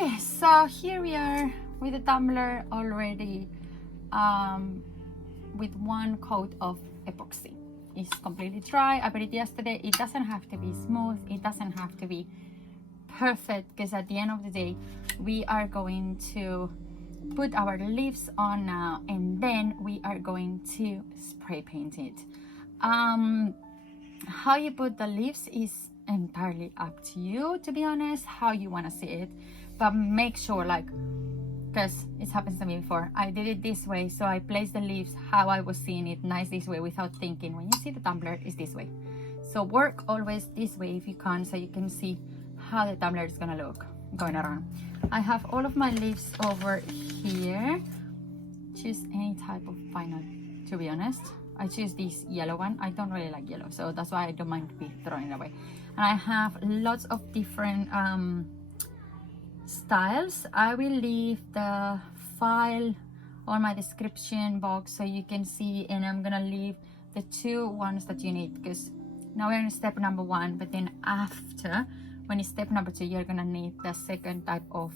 Okay, so here we are with the tumbler already with one coat of epoxy. It's completely dry. I put it yesterday. It doesn't have to be smooth. It doesn't have to be perfect, because at the end of the day we are going to put our leaves on now, and then we are going to spray paint it. How you put the leaves is entirely up to you, to be honest, how you want to see it, but make sure, like, because it happens to me before, I did it this way, so I placed the leaves how I was seeing it, nice this way, without thinking. When you see the tumbler, is this way, so work always this way if you can, so you can see how the tumbler is gonna look going around. I have all of my leaves over here. Choose any type of vinyl, to be honest. I choose this yellow one. I don't really like yellow, so that's why I don't mind to be throwing it away. And I have lots of different styles. I will leave the file on my description box so you can see, and I'm gonna leave the two ones that you need, because now we're in step number 1, but then after, when it's step number 2, you're gonna need the second type of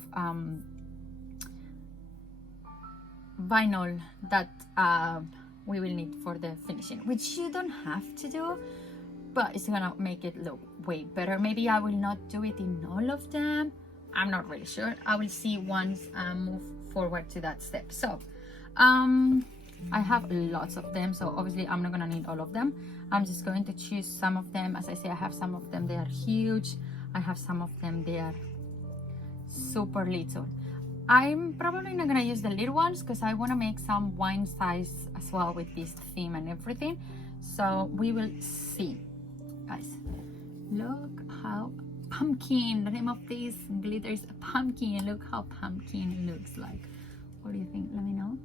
vinyl that we will need for the finishing, which you don't have to do, but it's gonna make it look way better. Maybe I will not do it in all of them. I'm not really sure. I will see once I move forward to that step. So I have lots of them, so obviously I'm not gonna need all of them. I'm just going to choose some of them. As I say, I have some of them, they are huge. I have some of them, they are super little. I'm probably not gonna use the little ones because I want to make some wine size as well with this theme and everything, so we will see. Guys, look how pumpkin, the name of this glitter is pumpkin. Look how pumpkin looks like. What do you think? Let me know.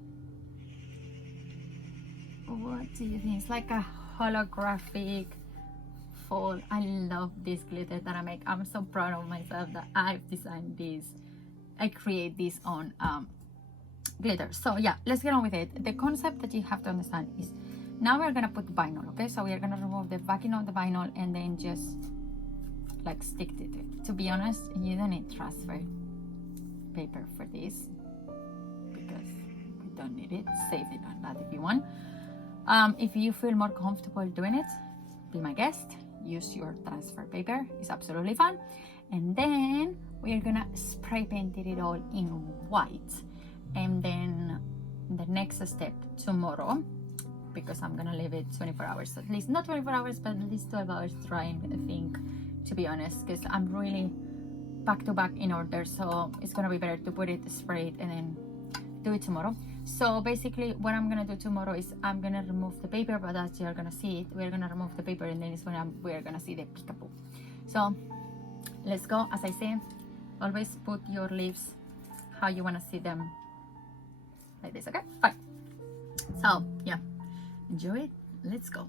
What do you think? It's like a holographic fall. I love this glitter that I make. I'm so proud of myself that I've designed this. I create this on glitter. So yeah, let's get on with it. The concept that you have to understand is, now we're gonna put vinyl, okay? So we are gonna remove the backing of the vinyl and then just like stick to it. To be honest, you don't need transfer paper for this because we don't need it. Save it on that if you want. If you feel more comfortable doing it, be my guest. Use your transfer paper. It's absolutely fine. And then we're gonna spray paint it all in white, and then the next step tomorrow, because I'm gonna leave it 24 hours, at least not 24 hours, but at least 12 hours drying with the thing, to be honest, because I'm really back to back in order, so it's gonna be better to put it sprayed and then do it tomorrow. So basically what I'm gonna do tomorrow is I'm gonna remove the paper, but as you're gonna see it, we're gonna remove the paper, and then it's when we're gonna see the peekaboo. So let's go. As I say, always put your leaves how you want to see them, like this, okay? Fine. So yeah, enjoy it. Let's go.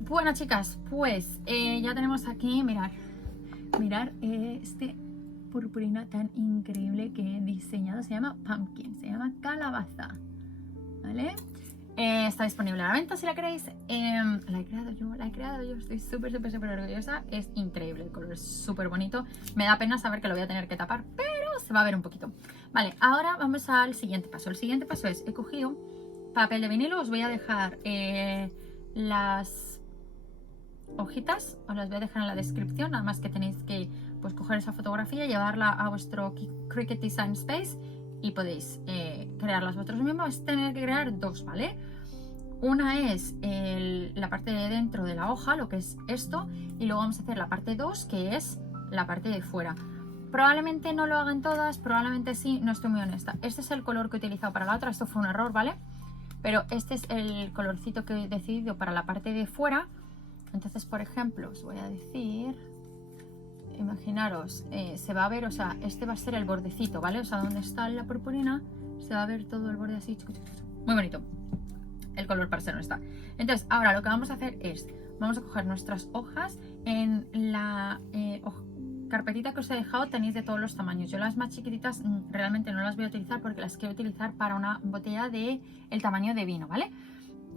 Bueno, chicas, pues ya tenemos aquí, mirar este purpurina tan increíble que he diseñado. Se llama pumpkin, se llama calabaza, ¿vale? Está disponible a la venta si la queréis. La he creado yo, estoy súper orgullosa. Es increíble, el color es súper bonito. Me da pena saber que lo voy a tener que tapar, pero se va a ver un poquito. Vale, ahora vamos al siguiente paso. El siguiente paso es, he cogido papel de vinilo. Os voy a dejar las hojitas, os las voy a dejar en la descripción. Nada más que tenéis que pues coger esa fotografía, llevarla a vuestro Cricut Design Space y podéis crearlas vosotros mismos. Vais a tener que crear dos, ¿vale? Una es la parte de dentro de la hoja, lo que es esto, y luego vamos a hacer la parte 2, que es la parte de fuera. Probablemente no lo hagan todas, probablemente sí, no estoy muy honesta. Este es el color que he utilizado para la otra, esto fue un error, ¿vale? Pero este es el colorcito que he decidido para la parte de fuera. Entonces, por ejemplo, os voy a decir, imaginaros, se va a ver, o sea, este va a ser el bordecito, ¿vale? O sea, donde está la purpurina, se va a ver todo el borde así, muy bonito. El color para ser no está. Entonces, ahora lo que vamos a hacer es, vamos a coger nuestras hojas. En la carpetita que os he dejado tenéis de todos los tamaños. Yo las más chiquititas realmente no las voy a utilizar porque las quiero utilizar para una botella de el tamaño de vino, ¿vale?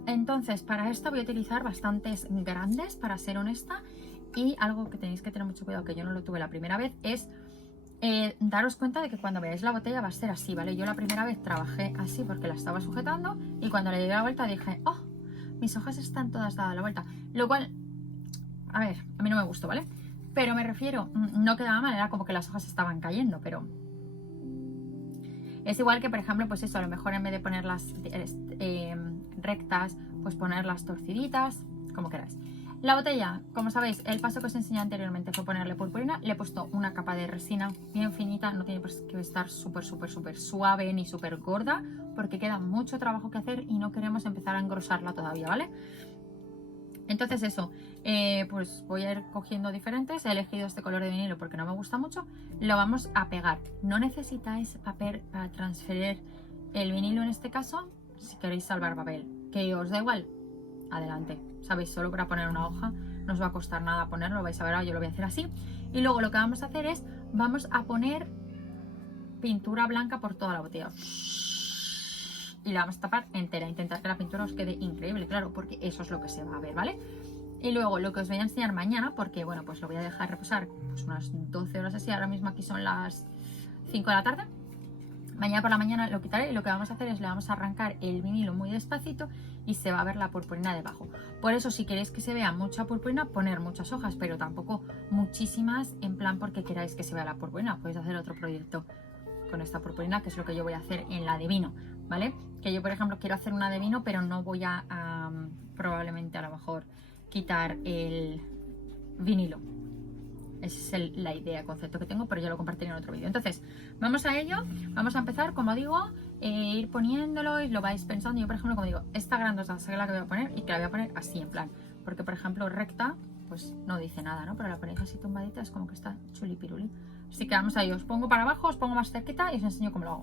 Entonces, para esta voy a utilizar bastantes grandes, para ser honesta. Y algo que tenéis que tener mucho cuidado, que yo no lo tuve la primera vez, es daros cuenta de que cuando veáis la botella va a ser así, ¿vale? Yo la primera vez trabajé así porque la estaba sujetando y cuando le di la vuelta dije, oh, mis hojas están todas dadas la vuelta, lo cual, a ver, a mí no me gustó, ¿vale? Pero me refiero, no quedaba mal, era como que las hojas estaban cayendo, pero es igual que, por ejemplo, pues eso, a lo mejor en vez de ponerlas rectas, pues ponerlas torciditas, como queráis. La botella, como sabéis, el paso que os enseñé anteriormente fue ponerle purpurina. Le he puesto una capa de resina bien finita, no tiene que estar súper suave ni súper gorda, porque queda mucho trabajo que hacer y no queremos empezar a engrosarla todavía, ¿vale? Entonces eso, pues voy a ir cogiendo diferentes. He elegido este color de vinilo porque no me gusta mucho. Lo vamos a pegar. No necesitáis papel para transferir el vinilo en este caso, si queréis salvar papel. Que os da igual, adelante. Sabéis, solo para poner una hoja no os va a costar nada ponerlo, vais a ver, yo lo voy a hacer así. Y luego lo que vamos a hacer es, vamos a poner pintura blanca por toda la botella. Y la vamos a tapar entera, intentar que la pintura os quede increíble, claro, porque eso es lo que se va a ver, ¿vale? Y luego lo que os voy a enseñar mañana, porque bueno, pues lo voy a dejar reposar pues unas 12 horas así, ahora mismo aquí son las 5 de la tarde. Mañana por la mañana lo quitaré y lo que vamos a hacer es le vamos a arrancar el vinilo muy despacito y se va a ver la purpurina debajo. Por eso, si queréis que se vea mucha purpurina, poner muchas hojas, pero tampoco muchísimas, en plan porque queráis que se vea la purpurina. Podéis hacer otro proyecto con esta purpurina, que es lo que yo voy a hacer en la de vino, ¿vale? Que yo, por ejemplo, quiero hacer una de vino, pero no voy a probablemente a lo mejor quitar el vinilo. Esa es la idea, el concepto que tengo, pero yo lo compartiré en otro vídeo. Entonces, vamos a ello. Vamos a empezar, como digo, ir poniéndolo y lo vais pensando. Yo, por ejemplo, como digo, esta grandosa es la que voy a poner y que la voy a poner así, en plan. Porque, por ejemplo, recta, pues no dice nada, ¿no? Pero la ponéis así tumbadita, es como que está chulipiruli. Así que vamos a ello. Os pongo para abajo, os pongo más cerquita y os enseño cómo lo hago.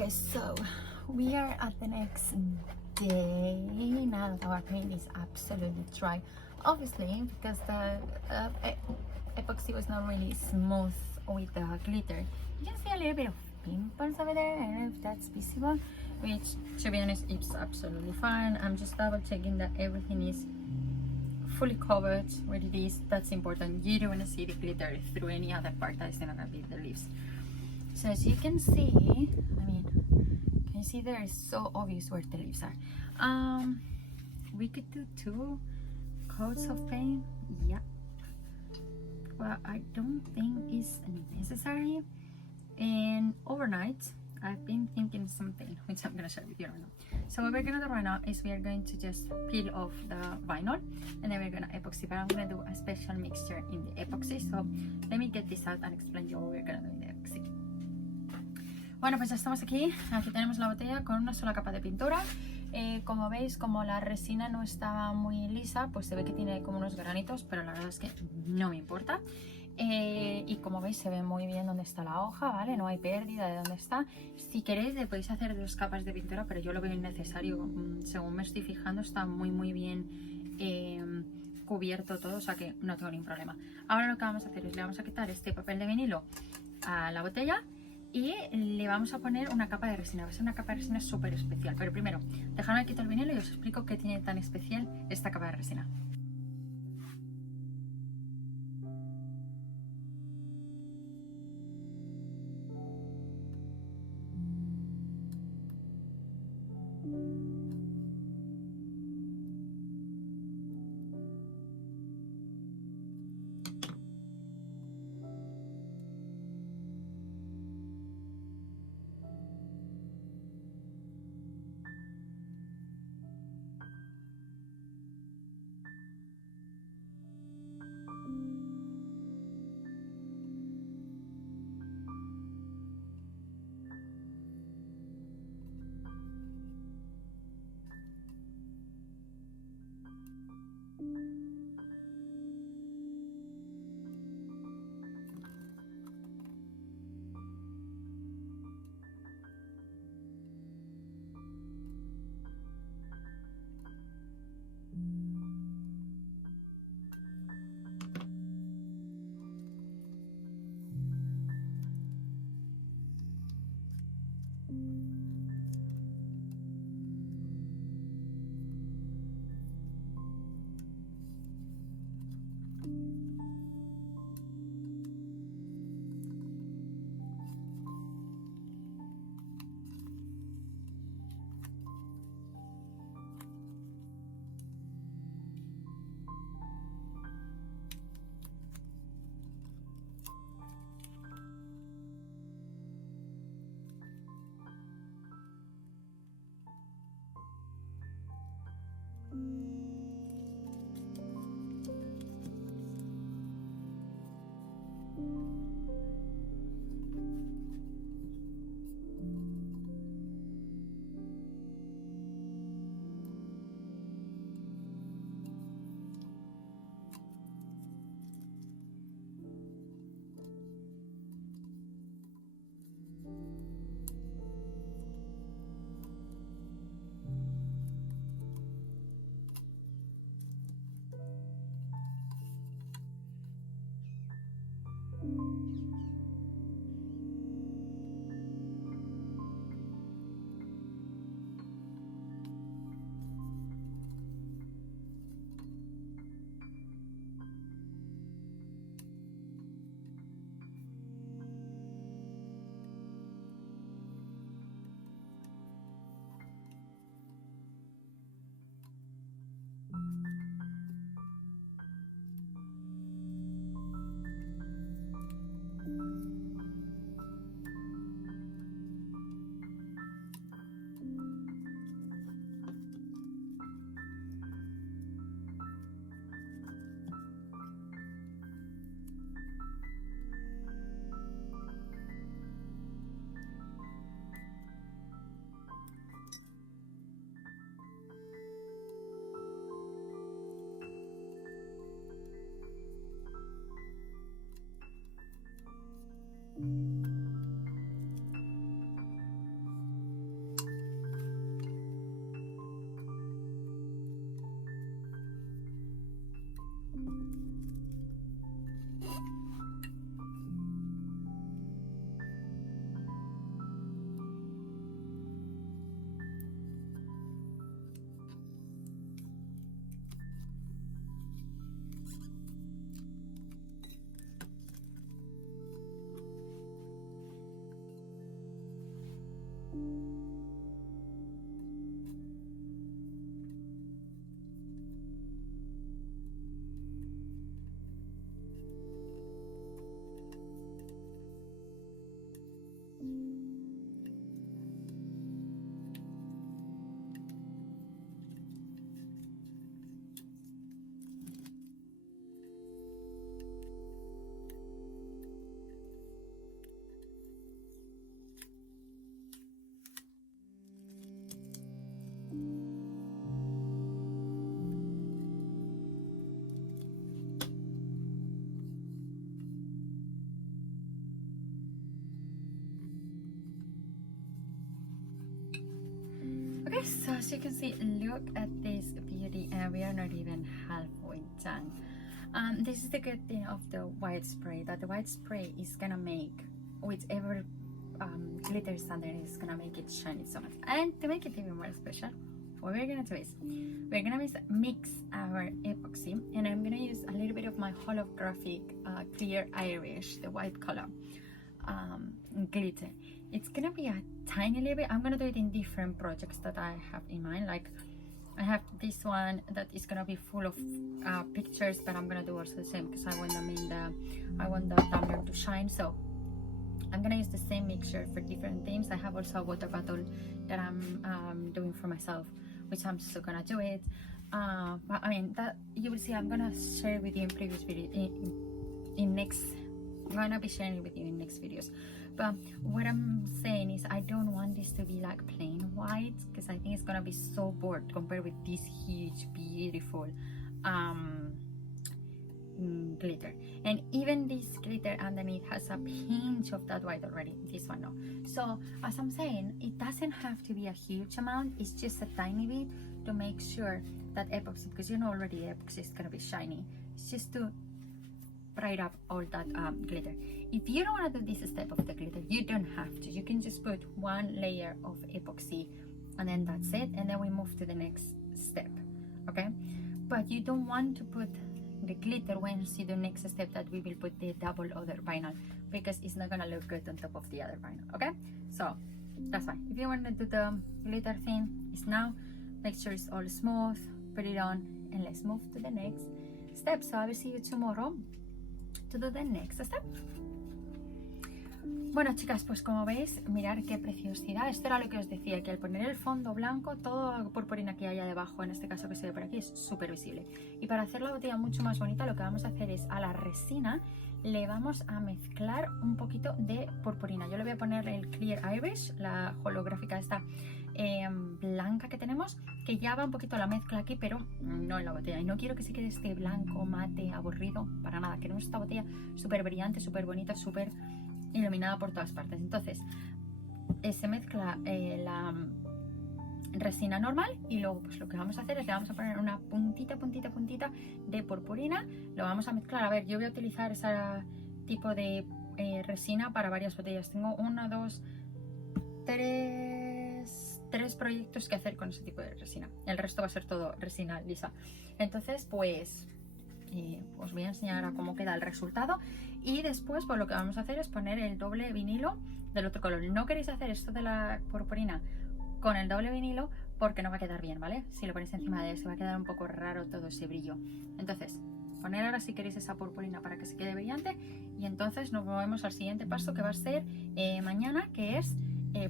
Okay, so we are at the next day now that our paint is absolutely dry. Obviously, because the epoxy was not really smooth with the glitter. You can see a little bit of pimples over there. I don't know if that's visible, which, to be honest, it's absolutely fine. I'm just double checking that everything is fully covered where it is. That's important. You don't want to see the glitter through any other part that is not gonna be the leaves. So as you can see, I mean, can you see there is so obvious where the leaves are. We could do 2 coats of paint. Yeah, well, I don't think it's necessary. And overnight I've been thinking something which I'm gonna share with you right now. So what we're gonna do right now is we are going to just peel off the vinyl and then we're gonna epoxy, but I'm gonna do a special mixture in the epoxy. So let me get this out and explain you what we're gonna do in the epoxy. Bueno, pues ya estamos aquí. Aquí tenemos la botella con una sola capa de pintura. Como veis, como la resina no estaba muy lisa, pues se ve que tiene como unos granitos, pero la verdad es que no me importa. Y como veis se ve muy bien dónde está la hoja, ¿vale? No hay pérdida de dónde está. Si queréis le podéis hacer 2 capas de pintura, pero yo lo veo innecesario. Según me estoy fijando está muy bien cubierto todo, o sea que no tengo ningún problema. Ahora lo que vamos a hacer es le vamos a quitar este papel de vinilo a la botella y le vamos a poner una capa de resina. Va a ser una capa de resina súper especial, pero primero dejadme quitar el vinilo y os explico qué tiene tan especial esta capa de resina. Okay, so as you can see, look at this beauty, and we are not even halfway done. This is the good thing of the white spray, that the white spray is gonna make whichever glitter standard is gonna make it shiny so much. And to make it even more special, what we're gonna do is we're gonna mix our epoxy, and I'm gonna use a little bit of my holographic clear Irish, the white color glitter. It's gonna be a tiny little bit. I'm gonna do it in different projects that I have in mind. Like I have this one that is gonna be full of pictures, but I'm gonna do also the same because I want them in I want the tumbler to shine. So I'm gonna use the same mixture for different themes. I have also a water bottle that I'm doing for myself, which I'm still gonna do it. But I mean, that you will see. I'm gonna share with you in previous video in next. I'm gonna be sharing it with you in next videos. But what I'm saying is I don't want this to be like plain white, because I think it's gonna be so bored compared with this huge beautiful glitter. And even this glitter underneath has a pinch of that white already. This one no. So as I'm saying, it doesn't have to be a huge amount. It's just a tiny bit to make sure that epoxy, because you know already epoxy is gonna be shiny. It's just to bright up all that glitter. If you don't want to do this step of the glitter, you don't have to. You can just put one layer of epoxy and then that's it, and then we move to the next step. Okay, but you don't want to put the glitter once you do next step, that we will put the double other vinyl, because it's not gonna look good on top of the other vinyl. Okay, so that's fine. If you want to do the glitter thing, it's now. Make sure it's all smooth, put it on, and let's move to the next step. So I will see you tomorrow to do the next step. Bueno, chicas, pues como veis, mirar qué preciosidad. Esto era lo que os decía, que al poner el fondo blanco, toda la purpurina que hay debajo, en este caso que se ve por aquí, es súper visible. Y para hacer la botella mucho más bonita, lo que vamos a hacer es a la resina le vamos a mezclar un poquito de purpurina. Yo le voy a poner el Clear Irish, la holográfica esta blanca que tenemos, que ya va un poquito la mezcla aquí, pero no en la botella. Y no quiero que se quede este blanco mate aburrido, para nada. Queremos esta botella súper brillante, súper bonita, súper iluminada por todas partes. Entonces se mezcla la resina normal, y luego pues lo que vamos a hacer es le vamos a poner una puntita de purpurina. Lo vamos a mezclar. A ver, yo voy a utilizar ese tipo de resina para varias botellas. Tengo 1, 2, 3 proyectos que hacer con ese tipo de resina. El resto va a ser todo resina lisa. Entonces pues os voy a enseñar a cómo queda el resultado, y después pues lo que vamos a hacer es poner el doble vinilo del otro color. No queréis hacer esto de la purpurina con el doble vinilo porque no va a quedar bien, ¿vale? Si lo ponéis encima de eso va a quedar un poco raro todo ese brillo. Entonces poner ahora si queréis esa purpurina para que se quede brillante, y entonces nos movemos al siguiente paso, que va a ser mañana, que es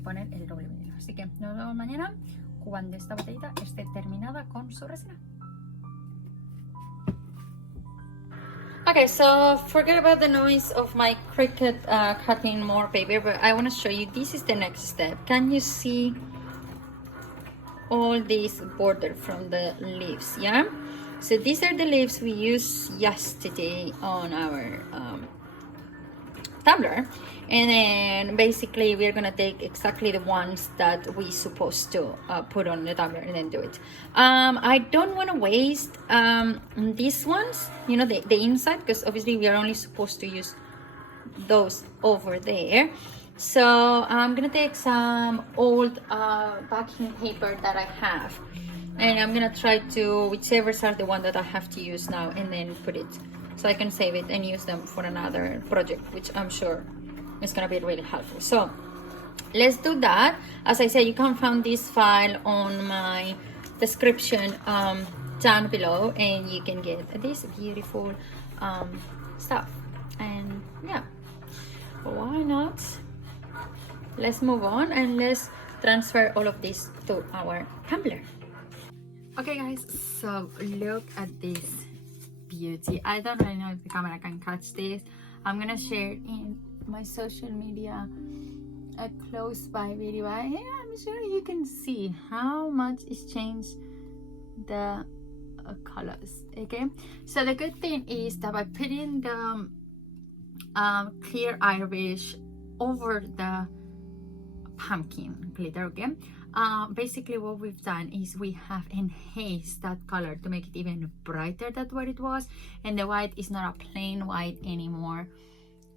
poner el doble vinilo. Así que nos vemos mañana cuando esta botellita esté terminada con su resina. Okay, so forget about the noise of my Cricut cutting more paper, but I want to show you, this is the next step. Can you see all this border from the leaves? Yeah, so these are the leaves we used yesterday on our tumbler, and then basically we're gonna take exactly the ones that we supposed to put on the tumbler and then do it. I don't want to waste these ones, you know, the inside, because obviously we are only supposed to use those over there. So I'm gonna take some old backing paper that I have, and I'm gonna try to, whichever's are the one that I have to use now, and then put it so I can save it and use them for another project, which I'm sure is gonna be really helpful. So let's do that. As I said, you can find this file on my description down below, and you can get this beautiful stuff. And yeah, why not? Let's move on and let's transfer all of this to our tumbler. Okay guys, so look at this beauty. I don't really know if the camera can catch this. I'm gonna share in my social media a close by video. I'm sure you can see how much it's changed the colors. Okay, so the good thing is that by putting the Clear Irish over the pumpkin glitter, okay, Basically what we've done is we have enhanced that color to make it even brighter than what it was, and the white is not a plain white anymore.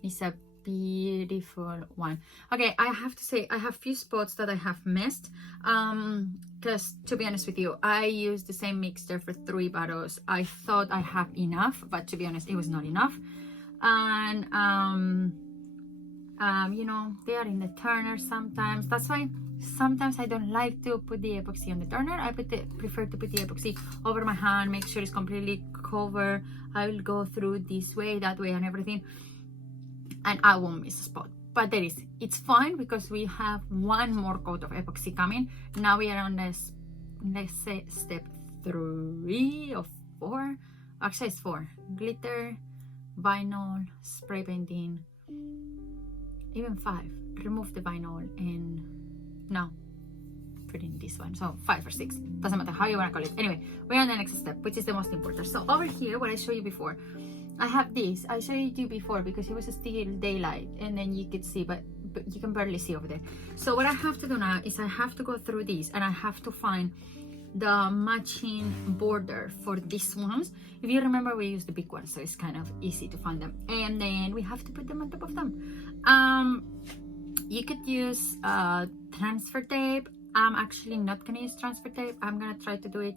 It's a beautiful one. Okay, I have to say I have few spots that I have missed, because to be honest with you, I used the same mixture for 3 bottles. I thought I have enough, but to be honest, it was not enough. And you know, they are in the turner sometimes. That's why sometimes I don't like to put the epoxy on the turner. I prefer to put the epoxy over my hand, make sure it's completely covered. I will go through this way, that way, and everything, and I won't miss a spot. But it's fine because we have one more coat of epoxy coming. Now we are on this, let's say, step 3 or 4. Actually, it's 4. Glitter, vinyl, spray painting, even 5. Remove the vinyl and now put in this one. So 5 or 6, doesn't matter how you want to call it. Anyway, we're on the next step, which is the most important. So over here, what I showed you before, I have this. I showed you before because it was still daylight and then you could see, but you can barely see over there. So what I have to do now is I have to go through this and I have to find the matching border for these ones. If you remember, we used the big ones, so it's kind of easy to find them, and then we have to put them on top of them. You could use transfer tape. I'm actually not gonna use transfer tape. I'm gonna try to do it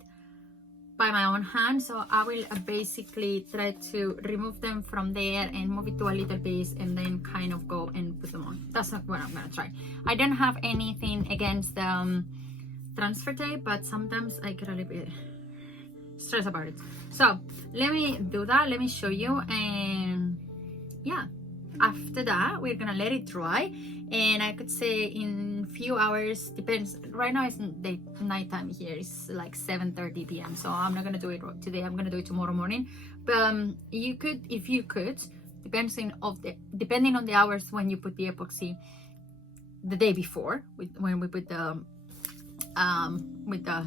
by my own hand. So I will basically try to remove them from there and move it to a little piece and then kind of go and put them on. That's not what I'm gonna try. I don't have anything against the transfer tape, but sometimes I get a little bit stressed about it. So let me do that, let me show you, and yeah, after that we're gonna let it dry. And I could say in few hours, depends. Right now it's nighttime here, it's like 7:30 p.m. so I'm not gonna do it today, I'm gonna do it tomorrow morning. But you could, if you could, depending on the hours when you put the epoxy the day before, when we put the with the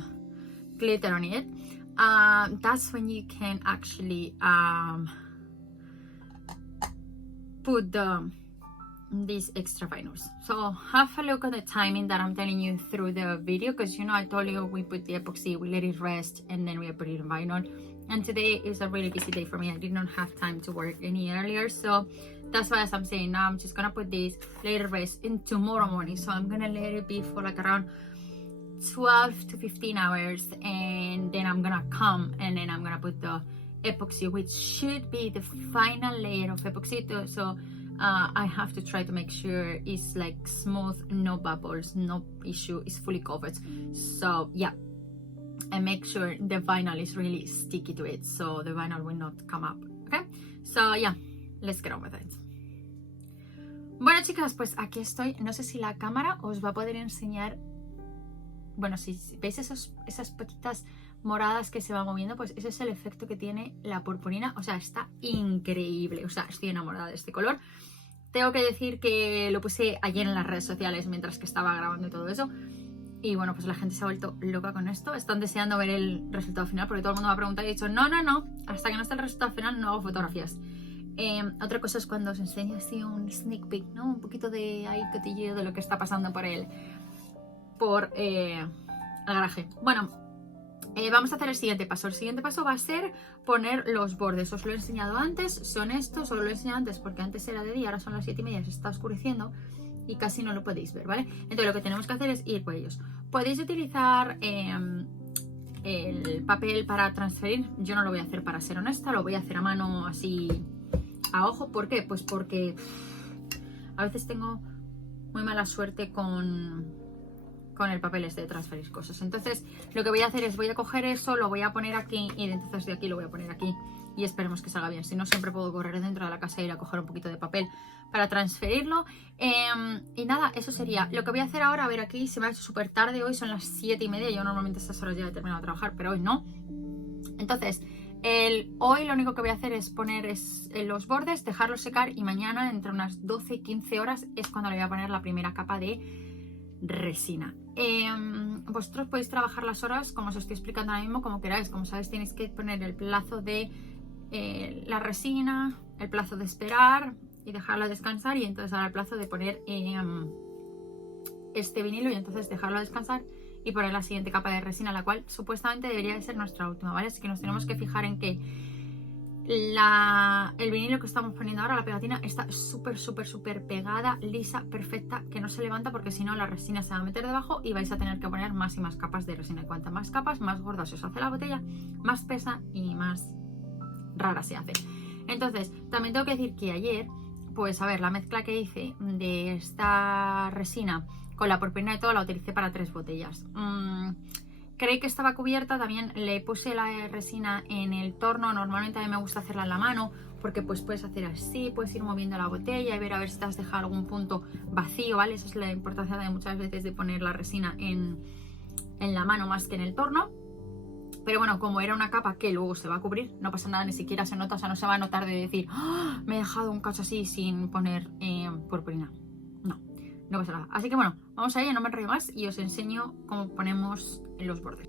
glitter on it, that's when you can actually put these extra vinyls. So have a look at the timing that I'm telling you through the video, because you know I told you we put the epoxy, we let it rest, and then we put it in vinyl. And today is a really busy day for me. I did not have time to work any earlier, so that's why, as I'm saying, now I'm just gonna put this, let it rest in tomorrow morning. So I'm gonna let it be for like around 12 to 15 hours, and then I'm gonna come and then I'm gonna put the epoxy, which should be the final layer of epoxy. So I have to try to make sure it's like smooth, no bubbles, no issue, it's fully covered. So yeah, and make sure the vinyl is really sticky to it, so the vinyl will not come up. Okay, so yeah, let's get on with it. Bueno, chicas, pues aquí estoy. No sé si la cámara os va a poder enseñar. Bueno, si veis esas pequitas moradas que se van moviendo, pues ese es el efecto que tiene la purpurina. O sea, está increíble. O sea, estoy enamorada de este color. Tengo que decir que lo puse ayer en las redes sociales mientras que estaba grabando y todo eso. Y bueno, pues la gente se ha vuelto loca con esto. Están deseando ver el resultado final, porque todo el mundo me ha preguntado y he dicho, no, hasta que no esté el resultado final no hago fotografías. Otra cosa es cuando os enseño así un sneak peek, ¿no? Un poquito de ahí cotilleo de lo que está pasando por el garaje. Bueno, vamos a hacer el siguiente paso. El siguiente paso va a ser poner los bordes. Os lo he enseñado antes, son estos. Os lo he enseñado antes porque antes era de día, ahora son las 7:30, se está oscureciendo y casi no lo podéis ver, ¿vale? Entonces lo que tenemos que hacer es ir por ellos. Podéis utilizar el papel para transferir. Yo no lo voy a hacer, para ser honesta, lo voy a hacer a mano, así a ojo. ¿Por qué? Pues porque a veces tengo muy mala suerte con el papel este de transferir cosas. Entonces lo que voy a hacer es, voy a coger eso, lo voy a poner aquí y entonces de aquí lo voy a poner aquí y esperemos que salga bien. Si no, siempre puedo correr dentro de la casa e ir a coger un poquito de papel para transferirlo. Y nada, eso sería lo que voy a hacer ahora. A ver, aquí se me ha hecho súper tarde, hoy son las 7:30, yo normalmente a estas horas ya he terminado de trabajar, pero hoy no. Entonces hoy lo único que voy a hacer es poner los bordes, dejarlos secar, y mañana entre unas 12 y 15 horas es cuando le voy a poner la primera capa de resina. Vosotros podéis trabajar las horas como os estoy explicando ahora mismo, como queráis. Como sabéis, tenéis que poner el plazo de la resina, el plazo de esperar y dejarla descansar, y entonces ahora el plazo de poner este vinilo y entonces dejarlo descansar y poner la siguiente capa de resina, la cual supuestamente debería de ser nuestra última, ¿vale? Así que nos tenemos que fijar en que el vinilo que estamos poniendo ahora, la pegatina, está súper pegada, lisa, perfecta, que no se levanta, porque si no la resina se va a meter debajo y vais a tener que poner más y más capas de resina. Y cuantas más capas, más gorda se os hace la botella, más pesa y más rara se hace. Entonces, también tengo que decir que ayer, pues a ver, la mezcla que hice de esta resina con la purpurina y todo la utilicé para 3 botellas. Creí que estaba cubierta, también le puse la resina en el torno. Normalmente a mí me gusta hacerla en la mano, porque pues puedes hacer así, puedes ir moviendo la botella y ver a ver si te has dejado algún punto vacío, ¿vale? Esa es la importancia de muchas veces de poner la resina en la mano más que en el torno. Pero bueno, como era una capa que luego se va a cubrir, no pasa nada, ni siquiera se nota, o sea, no se va a notar de decir, ¡oh! Me he dejado un cacho así sin poner purpurina. No pasa nada. Así que bueno, vamos a ello, no me enrollo más y os enseño cómo ponemos los bordes.